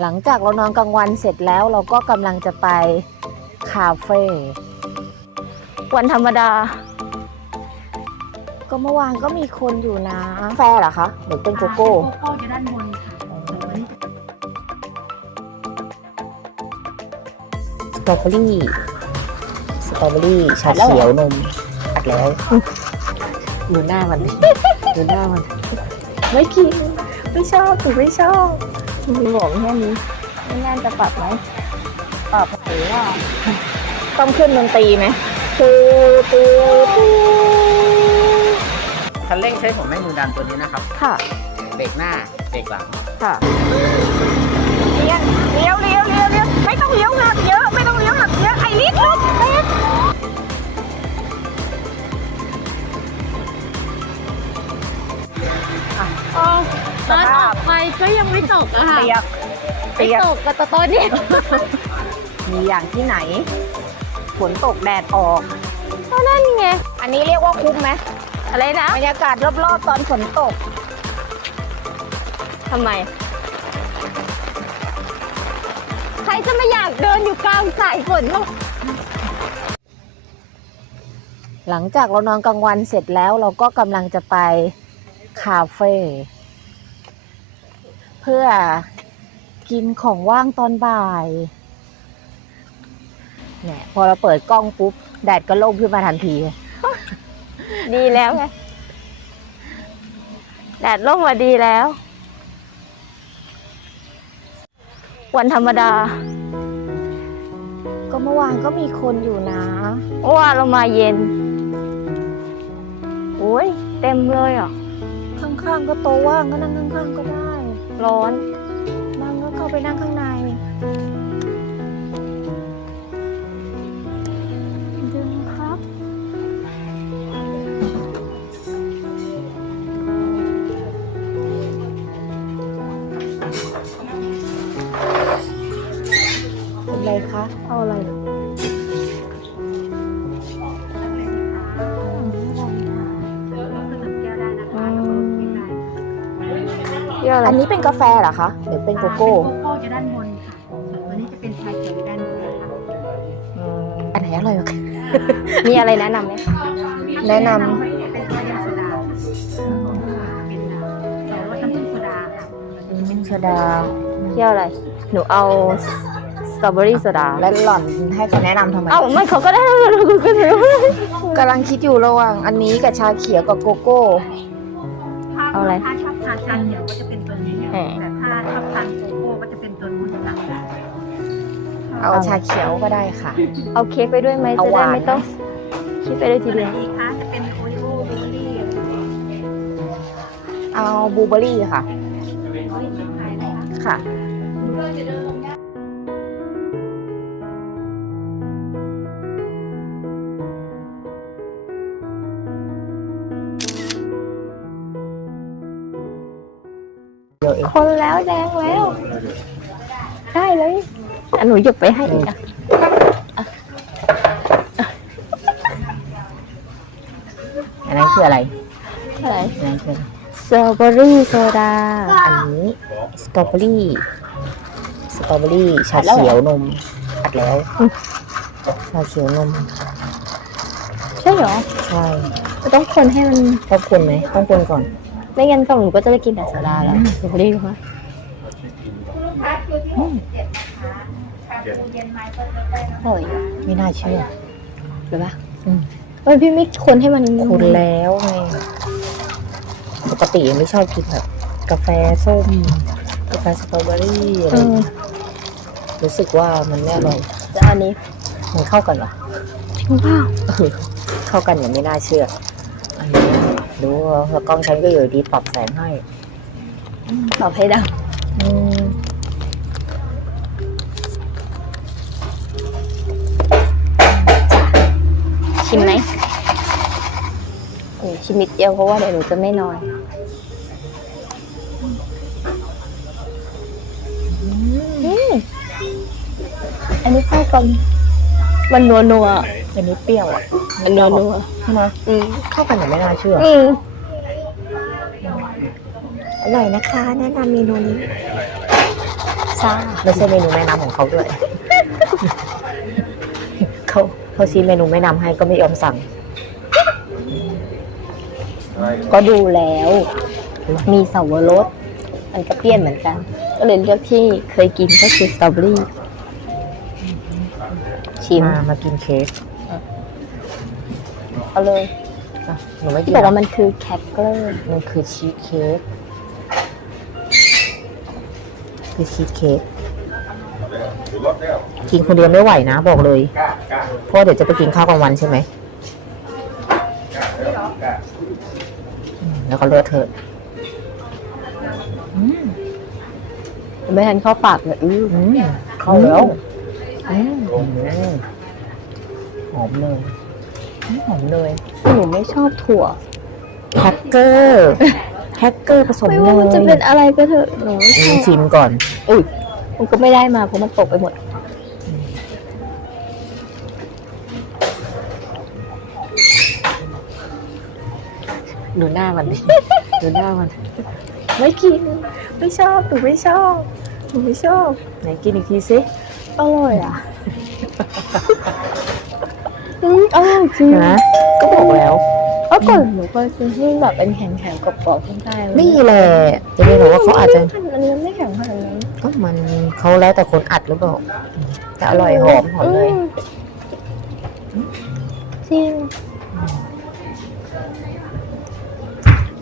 หลังจากเรานอนกลางวันเสร็จแล้วเราก็กำลังจะไปคาเฟ่วันธรรมดา ก็เมื่อวานก็มีคนอยู่นะกาแฟเหรอคะหรือเป็นโกโก้โกโก้จะด้านบนค่ะวันนี้สตรอเบอรี่สตรอเบอรี่ชาเขียวนมอัดแล้วดูหน้ามันดูหน้ามัน ไม่กิน ไม่ชอบถูกไม่ชอบ มีบอกแค่นี้ไม่น่าจะปรับไหมปรับหรือว่าต้องขึ้นดนตรีไหมตูตูตูคันเร่งใช้ผมไม่มือดันตัวนี้นะครับ ค่ะ เบรกหน้า เบรกหลัง ค่ะเลี้ยวเลี้ยวเลี้ยวเลี้ยวเลี้ยวไม่ต้องเลี้ยวหักเยอะ ไม่ต้องเลี้ยวหักเยอะ ไอ้ลิศลุกเอ๊ะอ๋อ ตอนออกไปก็ยังไม่ตกอะค่ะเปียกไปตกกับตอนนี้มีอย่างที่ไหนฝนตกแดดออก ก็นั่นไง อันนี้เรียกว่าคุ้มไหมอะไรนะบรรยากาศรอบๆตอนฝนตก ทำไม ใครจะไม่อยากเดินอยู่กลางสายฝนบ้างหลังจากเรานอนกลางวันเสร็จแล้วเราก็กำลังจะไปคาเฟ่เพื่อกินของว่างตอนบ่ายเนี่ยพอเราเปิดกล้องปุ๊บ แดดก็ล่มขึ้นมาทันที ดีแล้วไงแดดร่มมาดีแล้ว วันธรรมดา ก็เมื่อวานก็มีคนอยู่นะเพราะว่าเรามาเย็น โอ้ยเต็มเลยอะข้างๆก็โต๊ะว่างก็นั่งข้างๆก็ได้ ร้อน นั่งก็เข้าไปนั่งข้างในดึงพับ เป็นไรคะ เอาอะไร อะไรอันนี้เป็นกาแฟเหรอคะหรือเป็นโกโก้โกโก้จะด้านบนค่ะส่วนตัวนี้จะเป็นชาเขียวด้านบนนะคะอันไหนอร่อยกว่ากันมีอะไรแนะนำไหมคะแนะนเป็นตัวเย็นโซดาเป็นสารรสน้ำผึ้งโซดาค่ะำมินโซดาเที่ยวอะไร หนูเอาสตรอเบอรี่โซดา แล้วหล่อนให้เขาแนะนำทำไม เอ้าไม่เขาก็ได้ก็ได้กำลังคิดอยู่ระหว่างอันนี้กับชาเขียวกับโกโก้ เอาอะไรถ้าชอบทานชาเขียวก็จะเป็นตัวนี้ แหมแต่ถ้าชอบทานโกโก้ก็จะเป็นตัวนู้นค่ะเอาชาเขียวก็ได้ค่ะ เอาเค้กไปด้วยไหมเอาจะหได้วานไม่ต้องคิดไปด้วยทีตัวไหนเดียวดีคะจะเป็นโอริโอเบอร์รี่เอาบลูเบอร์รี่ค่ะโอริโอขายนะคะ ค่ะคนแล้วแดงแล้ว ได้เลยอะหนูหยิบไปให้อีกอะอันนั้นคืออะไรอะไรอันนั้นคืออะไรสตรอเบอรี่โซดา อันนี้สตรอเบอรี่ สตรอเบอรี่ชาเขียวนมอัดแล้วชาเขียวนม ใช่เหรอ ใช่จะต้องคนให้มันต้องคนไหมต้องคนก่อน ไม่งั้นก็หนูก็จะได้กินแต่โซดาแล้วสตรอเบอรี่ค่ะโอ้ยไม่น่าเชื่อหรือปะอืมเฮ้ยพี่ไม่คนให้มันคุณแล้วไงปกติไม่ชอบกินแบบกาแฟส้มกาแฟสตรอเบอรี่อะไรเออรู้สึกว่ามันไม่อร่อยจะอันนี้มันเข้ากันเหรอจริงเปล่าเออเข้ากันอย่างไม่น่าเชื่ออันนี้ ดูแล้วกล้องฉันก็อยู่ดีปรับแสงให้ตอบให้ดังอืมชิมไหมเออชิมนิดเดียวเพราะว่าเดี๋ยวหนูจะไม่นอนอืมอันนี้เข้ากันมันนัวนัวอันนี้เปรี้ยวอะๆมันนัวนัวใช่ไหมๆอืมเข้ากันอย่างไม่น่าเชื่ออืมอร่อยนะคะ แนะนำเมนูนี้ซ่าไม่ใช่เมนูแม่น้ำของเขาด้วย เขาเขาชี้เมนูแม่น้ำให้ก็ไม่ยอมสั่ง ก็ดูแล้ว มีเสาวรสมันก็เปรี้ยนเหมือนกัน ก็เลยเลือกที่เคยกินก็คือสตรอเบอรี่ชิม มามากินเค้ก เอาเลยอะหนูไม่กิที่นบอกหรว่าอกมันคือแคคเกอร์มันคือชีสเค้กคือชีสเค้กกินคนเดียวไม่ไหวนะบอกเลยเพราะเดี๋ยวจะไปกินข้าวกลางวันใช่ไหมอืมแล้วก็เลือดเธอะอืมไม่ทันเข้าปากเลยอื้ออืมเข้าแล้วอืมอืมหอมเลย อืมหอมเลยหนูไม่ชอบถั่วแคคเกอร์แคคเกอร์ผสมไม่เนว่ามันจะเป็นยอะไรก็เถอะหนูไม่ชอือมบชิมก่อนอุ้ยมันก็ไม่ได้มาเพราะมันตกไปหมดดูหน้ามันดิดูหน้ามัน ไม่กิน ไม่ชอบหนูไม่ชอบหนูไม่ชอบ ไหนกินอีกทีสิ อร่อยอะ อืมอร่อยจริงนะก็บอกแล้วเมื่อก่อนหนูเคยกินที่แบบเป็นแข็งๆกรอบๆข้างใต้เลยนี่แหละจะเรียกว่าเขาอาจจะอันนี้มันไม่แข็งขนาดนั้นก็มันเขาแล้วแต่คนอัดหรือเปล่าแต่อร่อยหอมหอมเลยอืมจริง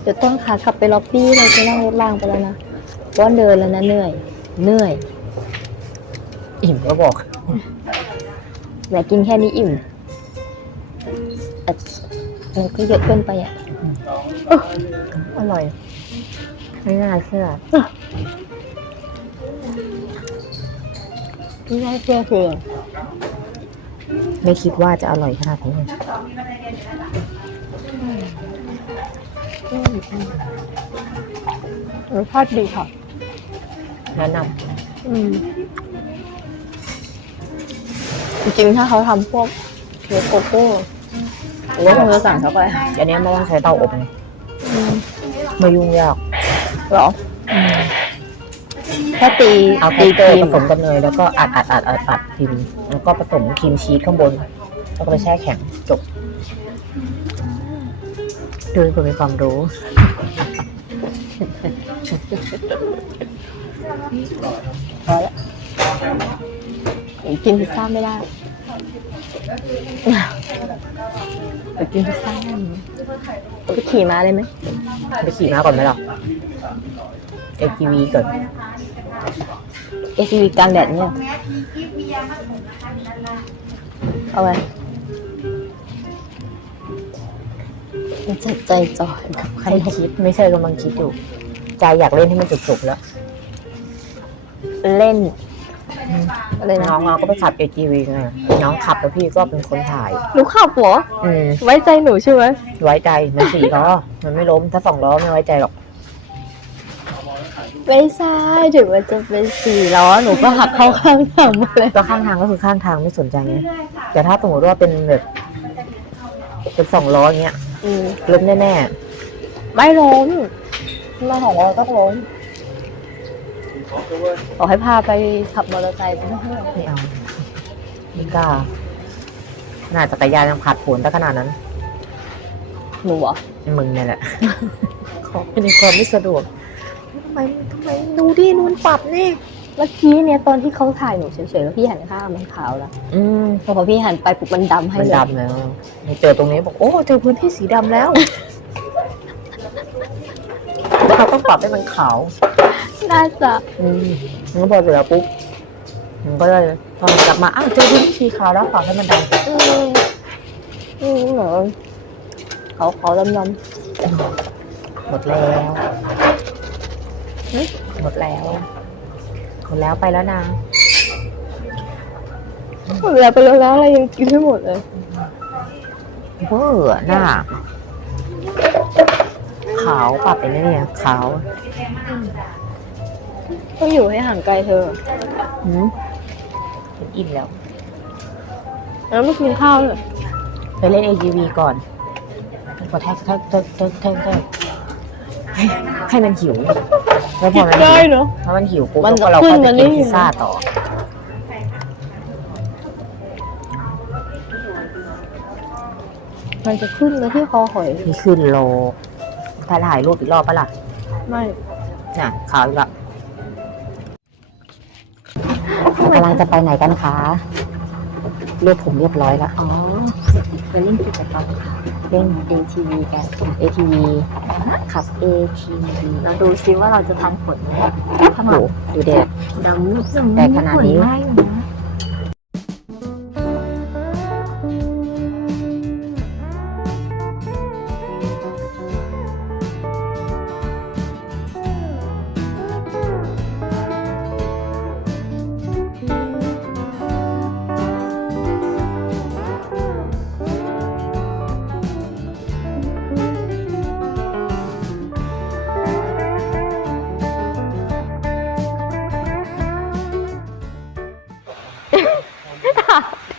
เดี๋ยวต้องขากลับไปล็อบบี้เราจะนั่งรถรางไปแล้วนะเพราะว่าเดินแล้วนะเหนื่อย เหนื่อย อิ่มก็บอกแต่กินแค่นี้อิ่มแต่ มันก็เยอะเกินไปอะอร่อย ไม่น่าเชื่อไม่ได้เชื่อคือไม่คิดว่าจะอร่อยขนาดนี้เลยรสชาติดีค่ะแนะนอืมจริงๆ ถ้าเขาทำพวกเค้กโกโก้ หรือว่าคงจะสั่งเขาไปำอันนี้ไม่ต้องใช้เตาอบไงอืมไม่ยุ่งยากหรอแค่ตีเอาแคตีคเกคอรีร์มผสมกันเนยแล้วก็อัดอัดอัดอัดอัดทีนึงแล้วก็ผสมครีมชีสข้างบน แล้วก็ไปแช่แข็งจบดูเป็นคนมีความรู้พอแล้วหนูกินพิซซ่าไม่ได้ หนูกินพิซซ่าได้ไหมไปขี่ม้าเลยไหมไปขี่ม้าก่อนไหมล่ะ ATV ก่อนเอซีวีกลางแดดเนี่ย เอาไว้มันจะใจจอยกับใครให้คิด ไม่ใช่กำลังคิดอยู่ ใจอยากเล่นให้มันจบๆแล้ว เล่น อะไรนะน้องเราก็ไปขับ ATV ไงน้องขับแล้วพี่ก็เป็นคนถ่าย หนูขับเหรออืมไว้ใจหนูใช่ไหมไว้ใจมันสี่ล้อมันไม่ล้มถ้าสองล้อไม่ไว้ใจหรอกไม่ใช่ถึงมันจะเป็นสี่ล้อหนูก็หักเข้าข้างทางหมดเลยก็ข้างทางก็คือข้างทางไม่สนใจไงแต่ถ้าสมมติว่าเป็นแบบเป็นสองล้ออย่างเงี้ยอืมล้มแน่ไม่ล้มมาของเราต้องล้ม บอกให้พาไปขับมอเตอร์ไซค์ไปเที่ยวๆไม่เอาไม่กล้าขนาดจักรยานยังผัดผลได้ขนาดนั้น หนูเหรอมึงเนี่ยแหละ ขอเป็นความไม่สะดวกทำไมทำไมดูดินูนปรับนี่เมื่อกี้เนี่ยตอนที่เขาถ่ายหนูเฉยๆแล้วพี่หันข้างมันขาวแล้วอืมพอพี่หันไปปุ๊บมันดำให้มันเลยดำแล้วเจอตรงนี้บอกโอ้เจอพื้นที่สีดำแล้วเราต้องปรับให้มันขาว น่าจะอืมมันก็พอเสร็จแล้วปุ๊บมันก็เลยพอมันกลับมาอ้าวเจอพื้นที่สีขาวแล้วปรับให้มันดำอืมอืมเหรอเขาเขาดำหมดแล้วเฮ้ยหมดแล้วหมดแล้วไปแล้วนะๆหมดแล้วไปแล้วแล้วอะไรยังกินไม่หมดเลยเวอร์อะหน้าขาวปรับไปเนี่ยขาว ต้องอยู่ให้ห่างไกลเธออืมอิ่มแล้ว แล้วไม่กินข้าวเลยไปเล่น ATV ก่อนกดแทกแทกแทกแทกแทกแทกให้ให้มันหิวเวแล้วพอมันได้หิวเนาะ ถ้ามันหิวปุ๊บมันแล้วก็เราขึ้ก็นจะมากินนี่ พิซซ่าต่อ มันจะขึ้นมาที่คอหอย นี่ขึ้นโลถ้าถ่ายรูปอีกรอบปะล่ะ ไม่ น่ะขาวอีกและ งจะไปไหนกันคะเรียกผมเรียบร้อยแล้วอ๋อไปเล่นกิจกรรมเล่น ATV กัน ATV ขับ ATV เราดูซิว่าเราจะทำผลไหมโอ้โหดูเด็ก ดำแต่ขนาดนี้ผลไม้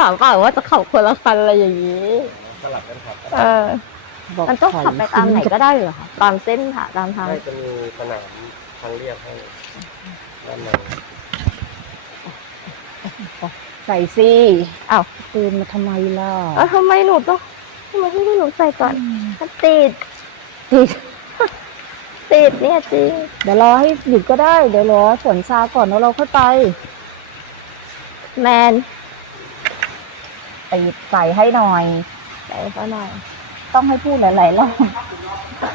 ามเปล่าว่าจะขับคนละคันอะไรอย่างนี้ สลับกันครับเออมันต้องขับไปตามไหนก็ได้เหรอคะตามเส้นค่ะตามทางจะมีสนามทางเรียบให้ด้านในใส่ซีอ้าวปืนมาทำไมล่ะเอ้าทำไมหนูต้องทำไมให้หนูใส่ก่อนมันติดติดติดเนี่ยจริงเดี๋ยวรอให้หยุดก็ได้ เดี๋ยวรอฝนซาก่อนแล้วเราค่อยไป แมน ติดใส่ให้หน่อย ใส่ซะหน่อย ต้องให้พูดหลายๆรอบโอ้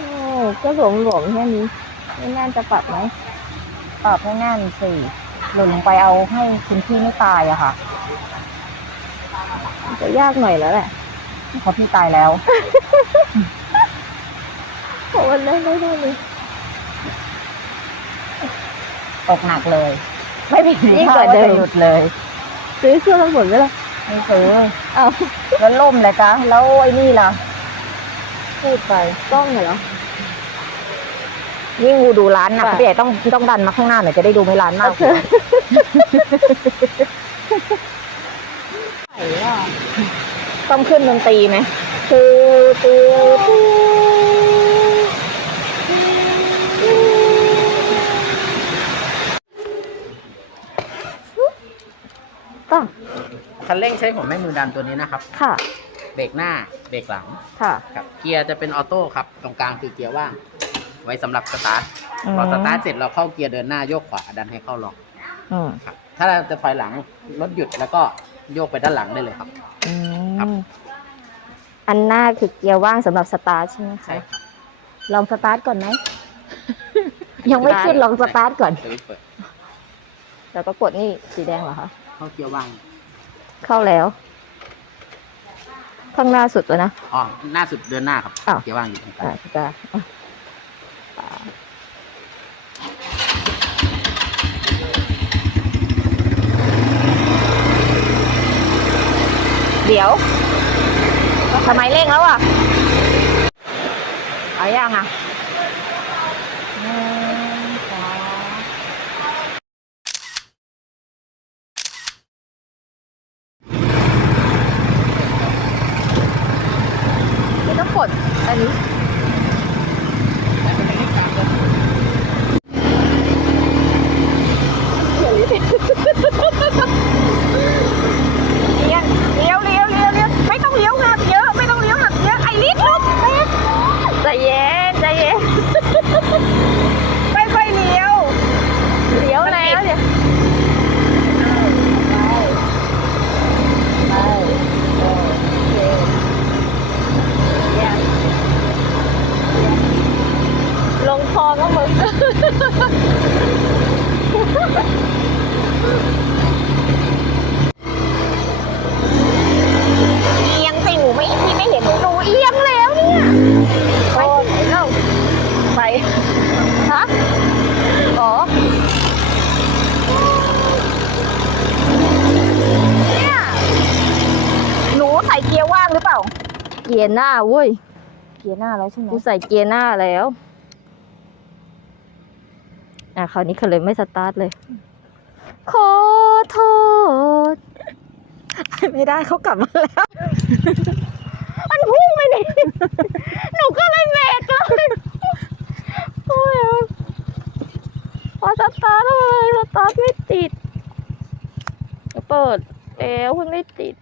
ก็หลวมหลวมๆแค่นี้ไม่น่าจะปรับไหมตอบให้แน่นสิหล่นลงไปเอาให้คุณพี่ไม่ตายอะค่ะจะยากหน่อยแล้วแหละเพราะพี่ตายแล้ว โอ้ได้ได้ได้เลยตกหนักเลย ไม่มียิ่งกว่าเดิม หยุดเลย ซื้อเสื้อกันฝนไว้ละ ไม่ซื้อเอาแล้วล่มเลยจ้ะแล้วไอ้นี่ล่ะ พูดไปกล้องเหรอ ยิ่งกูดูร้านนะค่ะ พี่ใหญ่ต้องต้องดันมาข้างหน้าหน่อยจะได้ดูไม่ร้านมากโอเคไหนอะต้องขึ้นดนตรีไหมตูตูตูต้อง คันเร่งใช้ผมแม่มือดันตัวนี้นะครับค่ะ เบรกหน้าเบรกหลังค่ะ ครับเกียร์จะเป็นออโต้ครับ ตรงกลางคือเกียร์ว่าง ไว้สำหรับสตาร์ทพอสตาร์ทเสร็จเราเข้าเกียร์เดินหน้าโยกขวาดันให้เข้าล็อกอืมครับถ้าเราจะถอยหลังรถหยุดแล้วก็โยกไปด้านหลังได้เลยครับ อืครับ มอันหน้าคือเกียร์ว่างสำหรับสตาร์ทใช่ไหมใช่คะครับลองสตาร์ทก่อนไหม ยังไม่ขึ้นลองสตาร์ทก่อน สวิตช์เปิดแล้วก็กดนี่สีแดงเหรอคะ เข้าเกียร์ว่าง เข้าแล้ว ข้างหน้าสุดแล้วนะ อ๋อหน้าสุดเดินหน้าครับอ้าว เกียร์ว่างอยู่ตรงกลาอ่างจ้ะอะอ่าเดี๋ยวทำไมเร่งแล้วอะเอายังอะ ที่ต้องก ดอันนี้ เลี้ยวเลี้ยวเลี้ยวเลี้ยวไม่ต้องเลี้ยวหักเยอะ ไม่ต้องเลี้ยวหักเยอะ ไอ้ลิศลุก ใจเย็นใจเย็น ค่อยๆเลี้ยว เดี๋ยวแล้วเดี๋ยวลงคอก็มึง เอียงสิหนูไม่พี่ไม่เห็นหนูหนูเอียงแล้วเนี่ย ไปไหนเล่า ไป ฮะอ๋อ เนี่ยหนูใส่เกียร์ว่างหรือเปล่า เกี ยร์หน้าเว้ย เกียร์หน้าแล้วใช่ไหมกูใส่เกียร์หน้าแล้ว อะคราวนี้เขาเลยไม่สตาร์ทเลย ขอโทษ ไม่ได้เขากลับมาแล้ว มันพุ่งไปนี่ หนูก็เลยเบรกเลยโอ้ยพอสตาร์ทเลยสตาร์ทไม่ติดจะเปิดแล้วมันไม่ติด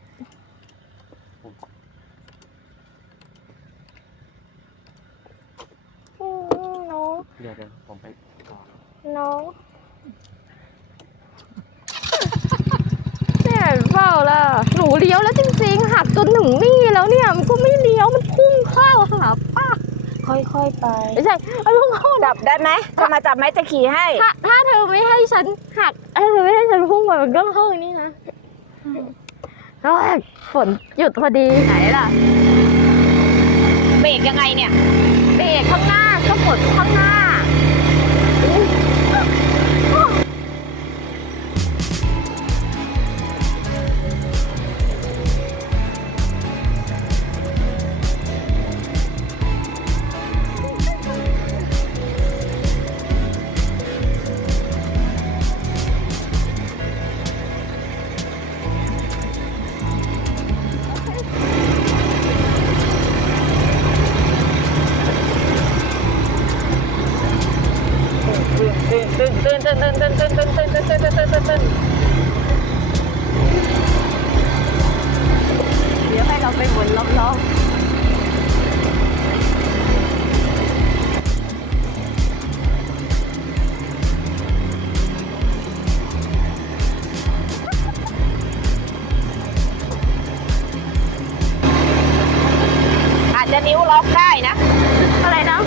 อืมน้อง เดี๋ยวเดี๋ยวผมไปต่อน้องเนี่ยเปล่าล่ะหนูเลี้ยวแล้วจริงๆ หักจนถึงนี่แล้วเนี่ย มันก็ไม่เลี้ยว มันพุ่งเข้าหาป้าค่อยๆไปไม่ใช่มันพุ่งเข้าจับได้ไหมจะมาจับไหมจะขี่ให้ ถ้าถ้าเธอไม่ให้ฉันหักถ้าเธอไม่ให้ฉันพุ่งไปมันก็เข้าอย่างนี้นะโอ้ยฝนหยุดพอดีไหนล่ะ เบรกยังไงเนี่ย เบรกข้างหน้าก็กดข้างหน้า จจะนิ้วล็อกได้นะ อะไรนะ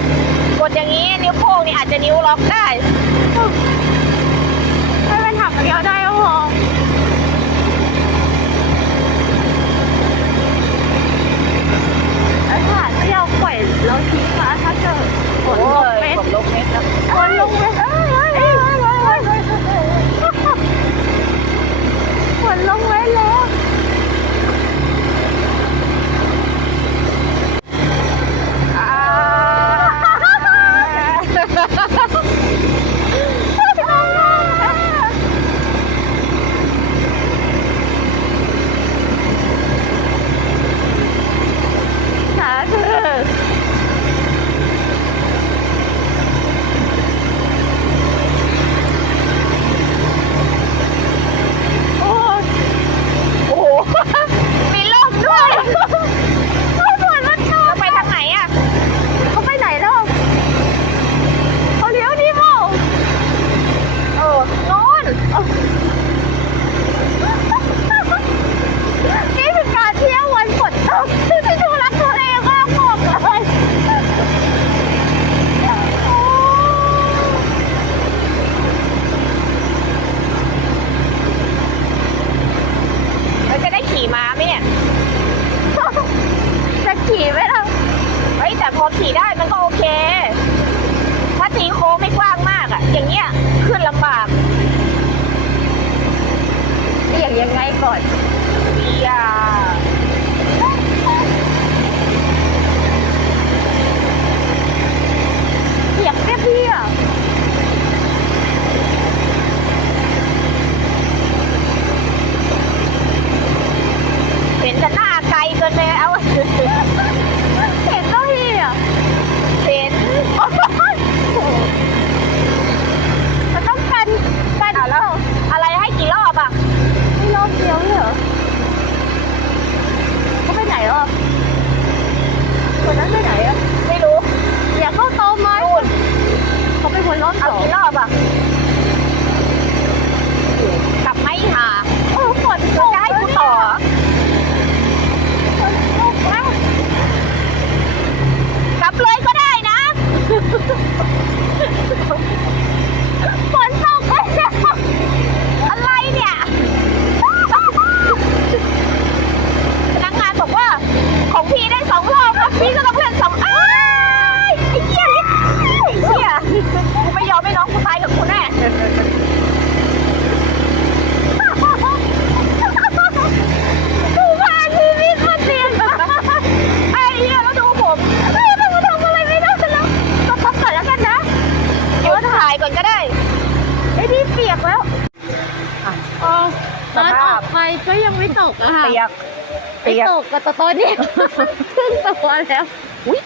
กดอย่างนี้นิ้วโป้งนี่อาจจะนิ้วล็อกได้ให้มันหักเดียวได้ก็พอแล้วถ้าเที่ยวปล่อยเราทิ้งมาถ้าเกิดฝนลงเม็ดฝนลงเม็ดแล้วฝนลงเม็ดเอ้ยเอ้ยเอ้ยเอ้ยเอ้ยเอ้ยฝนลงเม็ดแล้ว อ่า สาธุโอ้ย โอ้โหมีล่มด้วย โอ้ยฝนมันตก ไปทางไหนอะ เขาไปไหนแล้วเขาเลี้ยวนี่เปล่า เออนู้น นี่คือการเที่ยววันฝนตกที่พี่ดูรักตัวเองมากบอกเลยโอ้ เราจะได้ขี่ม้าไหมเนี่ย จะขี่ไหมล่ะ เฮ้ยแต่พอขี่ได้มันก็โอเค ถ้าตีโค้งไม่กว้างมากอะอย่างเงี้ยขึ้นลำบากเรียกยังไงก่อนเบียร์เรียกแค่เพี่อะเห็นแต่หน้าไกลเกินไปเอา mình đánh tới đây á? ตกอะค่ะเปียกไม่ตกกับตอนนี้ขึ้นตัวแล้วอุ้ย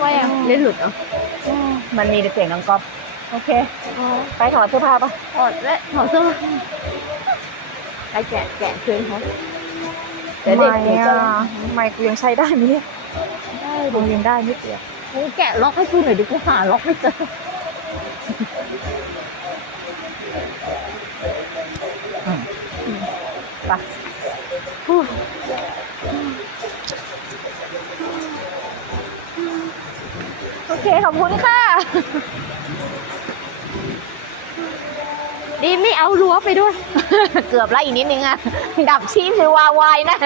ว่ายังเล่นหลุดเหรอมันมีแต่เสียงกังก๊อบอโอเค ไปถอดเสื้อผ้าปะถอดและถอดเสื้อไปแกะแกะคืนเขาเดี๋ยวเด็กไม่เดี๋ยวจะอะไม่กูยังใช้ได้ไหมเนี่ยได้กูยังได้ไม่เปียกมึงแกะล็อกให้กูหน่อยดิกูหาล็อกไม่เจอ ไปโอเค ขอบคุณค่ะ ดีไม่เอารั้วไปด้วย เกือบละอีกนิดนึงอะดับชีพคือวาวายนะ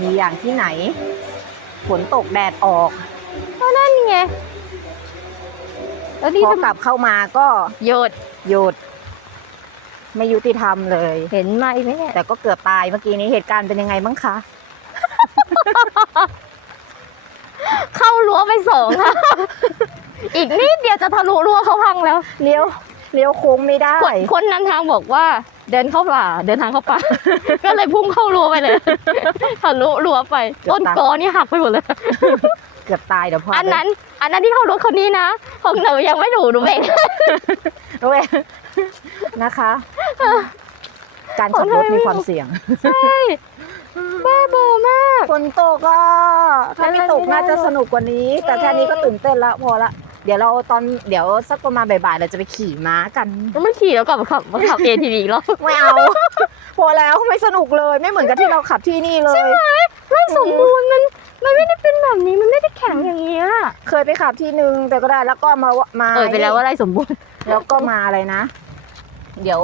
มีอย่างที่ไหน ฝนตกแดดออกนั่นไง แล้วนี่พอทำไมกลับเข้ามาก็โยดหยุด ไม่ยุติธรรมเลย เห็นไหมไหมเนี่ยแต่ก็เกือบตายเมื่อกี้นี้เหตุการณ์เป็นยังไงบ้างคะ เข้ารั้วไปสองค่ะ อีกนิดเดียวจะทะลุรั้วเขาพังแล้วเลี้ยวเลี้ยวโค้งไม่ได้ คนคนนำทางบอกว่า เดินเข้าป่า เดินทางเข้าป่า ก็เลยพุ่งเข้ารั้วไปเลยทะลุรั้วไป ต้นกอนี่หักไปหมดเลย เกือบตายเดี๋ยวพออัอันนั้น อันนั้นที่เข้ารถคนนี้นะ ของหนูยังไม่ถูกหนูเองเว้ยนะคะ การขับรถมีความเสี่ยงบ้าบอมาก ฝนตกอะถ้าไม่ตกไม่ได้น่าจะสนุกกว่านี้ แต่แค่นี้ก็ตื่นเต้นละพอละ เดี๋ยวเราตอนเดี๋ยวสักประมาณบ่ายๆเราจะไปขี่ม้ากัน ก็ไม่ขี่แล้วกลับมาขับมาขับเอทีวีแล้วไม่เอา พอแล้วไม่สนุกเลยไม่เหมือนกับที่เราขับที่นี่เลย ไม่สมบูรณ์มัน มันไม่ได้เป็นแบบนี้ มันไม่ได้แข็งอย่างเงี้ย เคยไปขับที่นึงแต่ก็ได้แล้วก็มามาเอ่ยไปแล้วว่าไรสมบูรณ์ แล้วก็มาอะไรนะ เดี๋ยว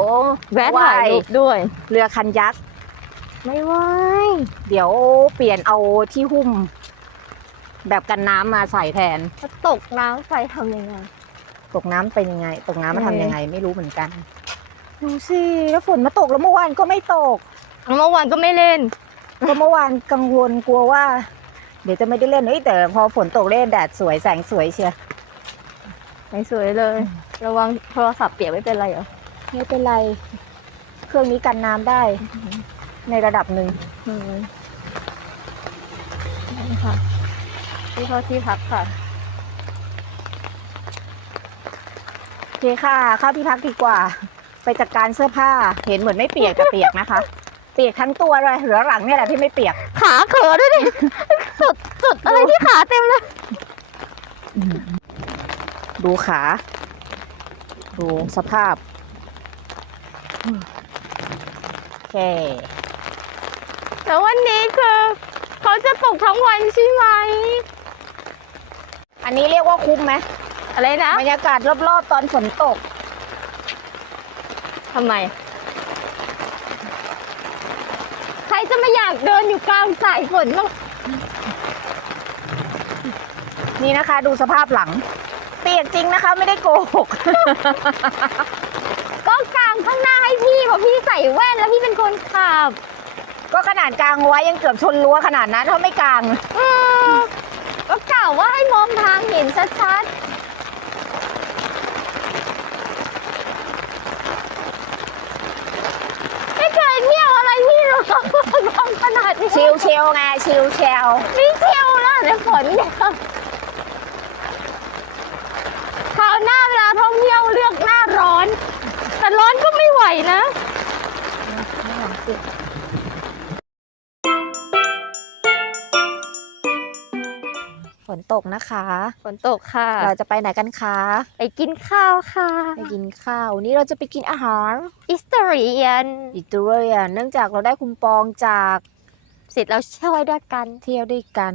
แวะถ่ายรูปด้วย เรือคันยักษ์ ไม่ไหวเดี๋ยวเปลี่ยนเอาที่หุ้ม แบบกันน้ำมาใส่แทน ถ้าตกน้ำไฟทำยังไง ตกน้ำเป็นยังไง ตกน้ำมาเออทำยังไง ไม่รู้เหมือนกัน ดูสิแล้วฝนมาตกแล้วเมื่อวานก็ไม่ตก เมื่อวานก็ไม่เล่น ก็เมื่อวานกังวลกลัวว่า เดี๋ยวจะไม่ได้เล่นเอ้ยแต่พอฝนตกเล่นแดดสวยแสงสวยเชียร์ไม่สวยเลย ระวังโทรศัพท์เปียกไม่เป็นไรเหรอไม่เป็นไร เครื่องนี้กันน้ำได้ ในระดับหนึ่งอืมนี่ค่ะที่เข้าที่พักค่ะโอเคค่ะ เข้าที่พักดีกว่า ไปจัดการเสื้อผ้าเห็นเหมือนไม่เปียกแต่เปียกนะคะ เปียกทั้งตัวเลยเหลือหลังเนี่ยแหละที่ไม่เปียก ขาเขอด้วยดิจุดจุดอะไรที่ขาเต็มเลย ดูขา ดูสภาพ โอเค แต่วันนี้คือเขาจะตกทั้งวันใช่ไหม อันนี้เรียกว่าคุ้มไหมอะไรนะ บรรยากาศรอบๆตอนฝนตก ทำไม ใครจะไม่อยากเดินอยู่กลางสายฝนบ้างนี่นะคะ ดูสภาพหลัง เปียกจริงนะคะ ไม่ได้โกหก ก็กลางข้างหน้าให้พี่เพราะพี่ใส่แว่นแล้วพี่เป็นคนขับ ก็ขนาดกลางไว้ยังเกือบชนรั้วขนาดนั้นถ้าไม่กลางเออก็กล่าวว่าให้มองทางเห็นชัดๆ ไม่เคยเที่ยวอะไรพี่หรอกมอง ขนาดนี้ชิลเชลไงชิลเชลไม่เที่ยวแล้วในฝนเนี่ยคราวหน้าเวลาท่องเที่ยวเลือกหน้าร้อน แต่ร้อนก็ไม่ไหวนะฝนตกนะคะ ฝนตกค่ะ เราจะไปไหนกันคะ ไปกินข้าวค่ะ ไปกินข้าววันนี้เราจะไปกินอาหารอิสเตอเรียน อิตาเลียน เนื่องจากเราได้คุมปองจาก เสร็จแล้วช่วยด้วยกันเที่ยวด้วยกัน